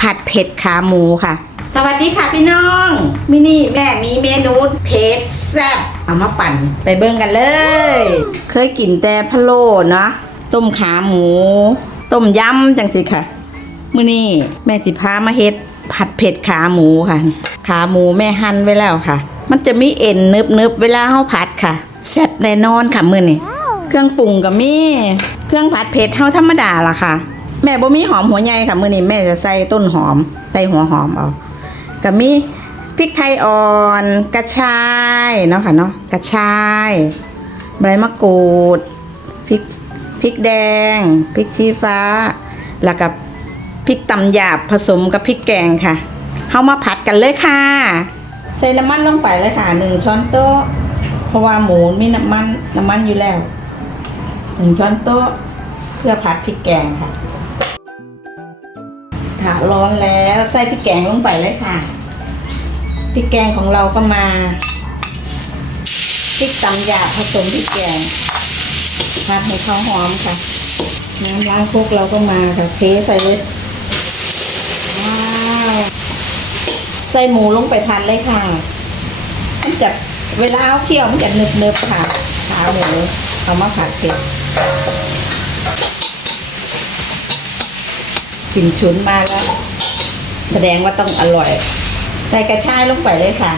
ผัดเผ็ดขาหมูค่ะ สวัสดีค่ะพี่น้อง มินี่แม่มีเมนูเผ็ดแซ่บเอามาปั่นไปเบิ่งกันเลย เคยกินแต่พะโล้เนาะต้มขาหมู ต้มยำจังสิค่ะมื้อนี้แม่สิพามาเฮ็ดผัดเผ็ดขาหมูค่ะ ขาหมูแม่หั่นไว้แล้วค่ะ มันจะมีเอ็นนึบๆเวลาเฮาผัดค่ะแซ่บแน่นอนค่ะมื้อนี้เครื่องปรุงก็มี เครื่องผัดเผ็ดเฮาธรรมดาล่ะค่ะ แม่บ่มีหอมหัวใหญ่ค่ะมื้อนี้แม่จะใส่ต้นหอมใส่หัวหอมเอาก็มีพริกไทยอ่อนกระชายเนาะค่ะเนาะกระชายใบมะกรูดพริกพริกแดงพริกชี้ฟ้า แล้วก็พริกตำหยาบผสมกับพริกแกงค่ะเฮามาผัดกันเลยค่ะ ใส่น้ำมันลงไปเลยค่ะหนึ่งช้อนโต๊ะเพราะว่าหมูมีน้ำมันน้ำมันอยู่แล้วหนึ่งช้อนโต๊ะเพื่อผัดพริกแกงค่ะ ถาร้อนแล้วใส่พริกแกงลงไปเลยค่ะพริกแกงของเราก็มาพริกตำหยาผสมพริกแกงผัดให้เขาหอมค่ะน้ำล้างครกเราก็มาค่ะเทใส่เลยว้าวใส่หมูลงไปพันเลยค่ะมันจะเวลาเอาเคี่ยวมันจะเนึบๆค่ะขาหมูเอามาผัดเผ็ดก ลิ่นฉุนมาแล้ว แสดงว่าต้องอร่อย ใส่กระชายลงไปเลยค่ะ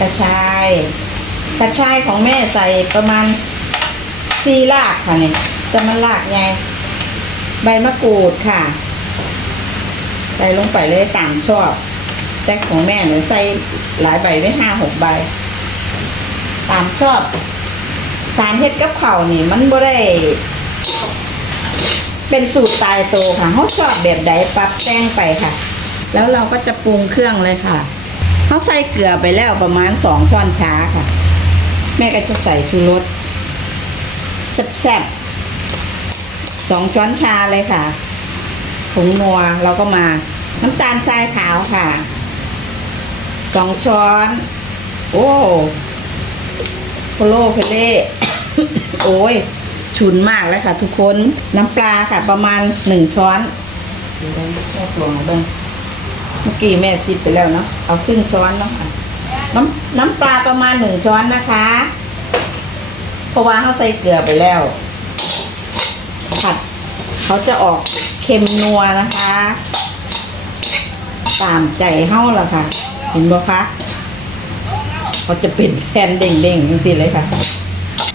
กระชาย กระชายของแม่ใส่ประมาณสี่รากค่ะเนี่ยจะมันรากไงใบมะกรูดค่ะ ใส่ลงไปเลยตามชอบ แต่ของแม่เนี่ยใส่หลายใบไม่ห้าหกใบ ตามชอบ การเฮ็ดกับเขานี่มันบ่ได้ เป็นสูตรตายตัวค่ะเขาชอบแบบใดปรับแต่งไปค่ะ แล้วเราก็จะปรุงเครื่องเลยค่ะเขาใส่เกลือไปแล้วประมาณสองช้อนชาค่ะ แม่ก็จะใส่ชูรสแซ่บๆสองช้อนชาเลยค่ะผงนัวเราก็มาน้ำตาลทรายขาวค่ะสองช้อน โอ้โคโลเพเล่ โอ้ย ฉุนมากเลยค่ะ ทุกคนน้ำปลาค่ะ ประมาณหนึ่งช้อนเดี๋ยวแม่ปรุงเบิ้งเมื่อกี้แม่ซิปไปแล้วเนาะเอาครึ่งช้อนเนาะค่ะน้ำน้ำปลาประมาณหนึ่งช้อนนะคะเพราะว่าเขาใส่เกลือไปแล้ว ผัดเขาจะออกเค็มนัวนะคะ ตามใจเฮ้าละค่ะ เห็นบ่คะเขาจะเป็นแผ่นเด้งๆจริงๆเลยค่ะ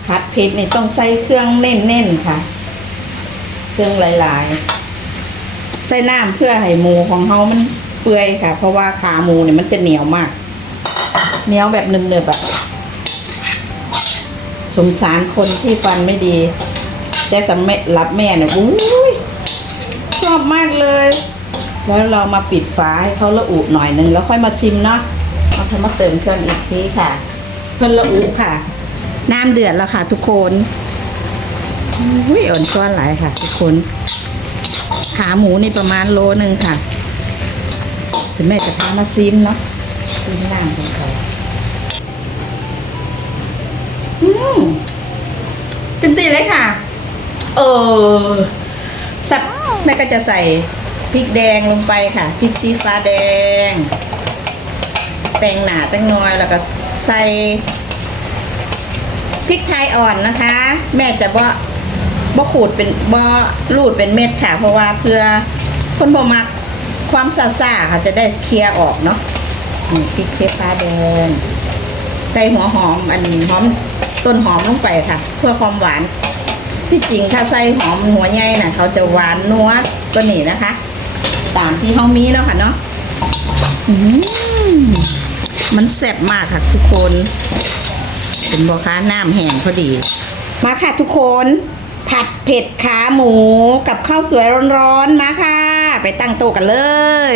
ผัดเผ็ดนี่ต้องใส่เครื่องเน้นๆค่ะ เครื่องหลายๆ ใส่น้ำเพื่อให้หมูของเฮามันเปื่อยค่ะ เพราะว่าขาหมูเนี่ยมันจะเหนียวมาก เหนียวแบบเนึบๆอะสงสารคนที่ฟันไม่ดี แต่สำเรับแม่เนี่ยอุ้ยชอบมากเลย แล้วเรามาปิดฝาให้เขาละอุหน่อยหนึ่งแล้วค่อยมาชิมเนาะเอาค่อยมาเติมเครื่องอีกทีค่ะ เพื่อนละอุค่ะ น้ำเดือดแล้วค่ะทุกคนอุ้ยอ่อนซ้อนหลายค่ะ ทุกคน ขาหมูนี่ประมาณโลหนึ่งค่ะถึงแม่จะพามาซิมเนาะซิมน้ำของเขาอืมจังสิเลยค่ะ เออสับแม่ก็จะใส่พริกแดงลงไปค่ะพริกชี้ฟ้าแดง แตงหนาแตงน้อยแล้วก็ใส่ ริกไทยอ่อนนะคะ แม่จะบ่บ่ขูดเป็นบ่รูดเป็นเม็ดค่ะ เพราะว่าเพื่อคนบ่มักความซาซาค่ะจะได้เคลียร์ออกเนาะนี่พริกเชฟฟ้าแดงใส่หัวหอมอันหอมต้นหอมลงไปค่ะ เพื่อความหวานที่จริงถ้าใส่หอมหัวใหญ่น่ะ เขาจะหวานนัวก็นี่นะคะ ตามที่เขามีเนาะค่ะเนาะอืมมันแซ่บมากค่ะทุกคน เป็นบอค้าน้ำแห้งพอดี มาค่ะทุกคน ผัดเผ็ดขาหมูกับข้าวสวยร้อนๆมาค่ะ ไปตั้งโต๊ะกันเลย